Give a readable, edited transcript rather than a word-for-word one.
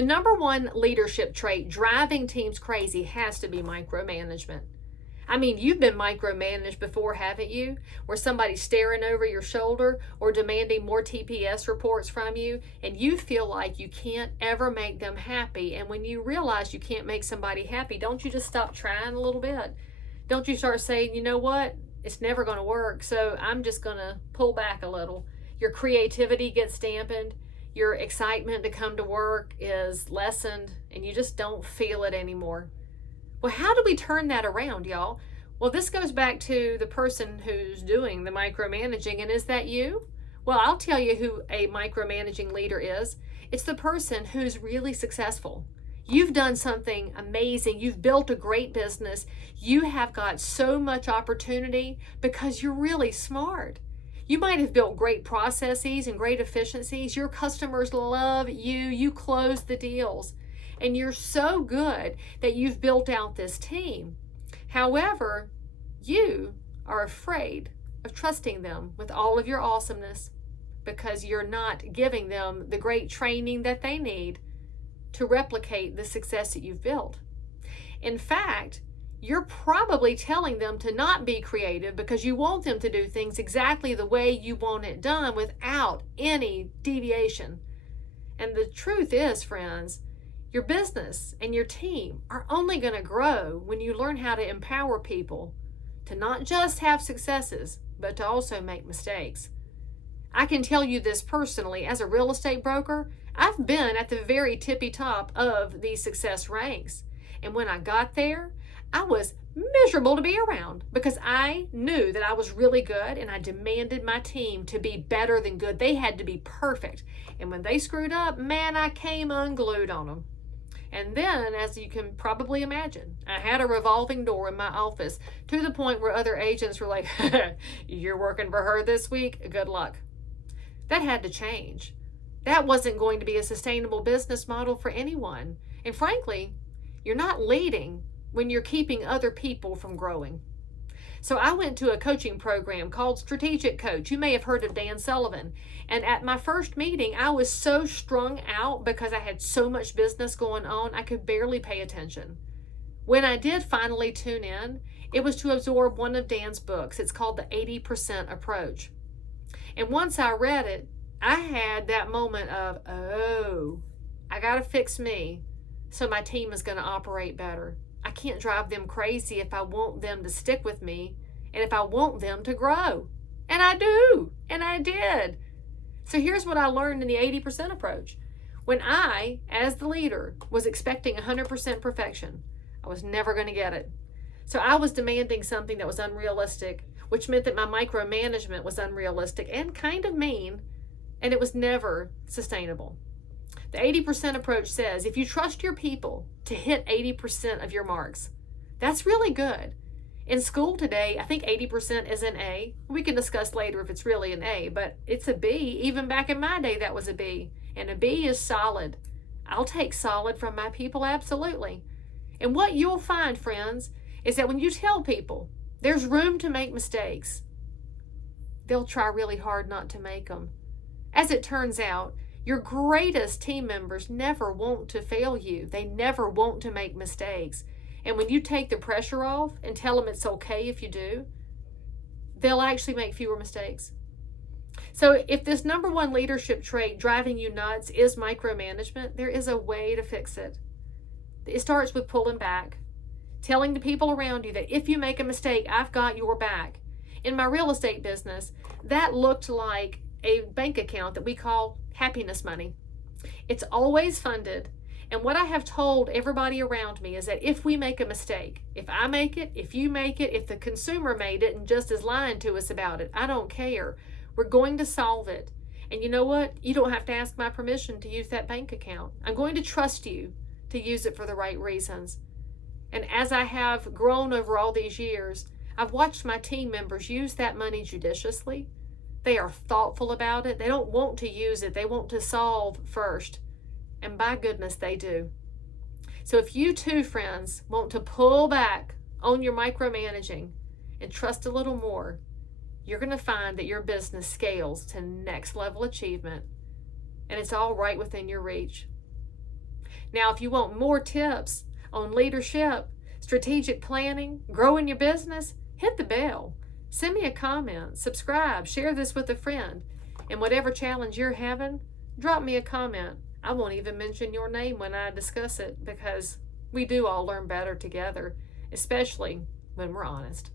The number one leadership trait driving teams crazy has to be micromanagement. I mean, you've been micromanaged before, haven't you? Where somebody's staring over your shoulder or demanding more TPS reports from you, and you feel like you can't ever make them happy. And when you realize you can't make somebody happy, don't you just stop trying a little bit? Don't you start saying, you know what? It's never going to work, so I'm just going to pull back a little. Your creativity gets dampened. Your excitement to come to work is lessened, and you just don't feel it anymore. Well, how do we turn that around, y'all? Well, this goes back to the person who's doing the micromanaging, and is that you? Well, I'll tell you who a micromanaging leader is. It's the person who's really successful. You've done something amazing. You've built a great business. You have got so much opportunity because you're really smart. You might have built great processes and great efficiencies. Your customers love you. You close the deals. And you're so good that you've built out this team. However, you are afraid of trusting them with all of your awesomeness because you're not giving them the great training that they need to replicate the success that you've built. In fact, you're probably telling them to not be creative because you want them to do things exactly the way you want it done without any deviation. And the truth is, friends, your business and your team are only going to grow when you learn how to empower people to not just have successes, but to also make mistakes. I can tell you this personally, as a real estate broker, I've been at the very tippy top of these success ranks. And when I got there, I was miserable to be around because I knew that I was really good and I demanded my team to be better than good. They had to be perfect. And when they screwed up, man, I came unglued on them. And then, as you can probably imagine, I had a revolving door in my office to the point where other agents were like, you're working for her this week? Good luck. That had to change. That wasn't going to be a sustainable business model for anyone. And frankly, you're not leading when you're keeping other people from growing. So I went to a coaching program called Strategic Coach. You may have heard of Dan Sullivan. And at my first meeting, I was so strung out because I had so much business going on, I could barely pay attention. When I did finally tune in, it was to absorb one of Dan's books. It's called The 80% Approach. And once I read it, I had that moment of, oh, I got to fix me so my team is going to operate better. I can't drive them crazy if I want them to stick with me and if I want them to grow. And I do. And I did. So here's what I learned in the 80% approach. When I, as the leader, was expecting 100% perfection, I was never going to get it. So I was demanding something that was unrealistic, which meant that my micromanagement was unrealistic and kind of mean, and it was never sustainable. The 80% approach says if you trust your people to hit 80% of your marks, that's really good. In school today, I think 80% is an A. We can discuss later if it's really an A, but it's a B. Even back in my day, that was a B. And a B is solid. I'll take solid from my people, absolutely. And what you'll find, friends, is that when you tell people there's room to make mistakes, they'll try really hard not to make them. As it turns out, your greatest team members never want to fail you. They never want to make mistakes. And when you take the pressure off and tell them it's okay if you do, they'll actually make fewer mistakes. So if this number one leadership trait driving you nuts is micromanagement, there is a way to fix it. It starts with pulling back, telling the people around you that if you make a mistake, I've got your back. In my real estate business, that looked like a bank account that we call happiness money. It's always funded. And what I have told everybody around me is that if we make a mistake, if I make it, if you make it, if the consumer made it and just is lying to us about it, I don't care. We're going to solve it. And you know what? You don't have to ask my permission to use that bank account. I'm going to trust you to use it for the right reasons. And as I have grown over all these years, I've watched my team members use that money judiciously. They are thoughtful about it. They don't want to use it. They want to solve first. And by goodness, they do. So if you too, friends, want to pull back on your micromanaging and trust a little more, you're going to find that your business scales to next level achievement. And it's all right within your reach. Now, if you want more tips on leadership, strategic planning, growing your business, hit the bell. Send me a comment, subscribe, share this with a friend. And whatever challenge you're having, drop me a comment. I won't even mention your name when I discuss it because we do all learn better together, especially when we're honest.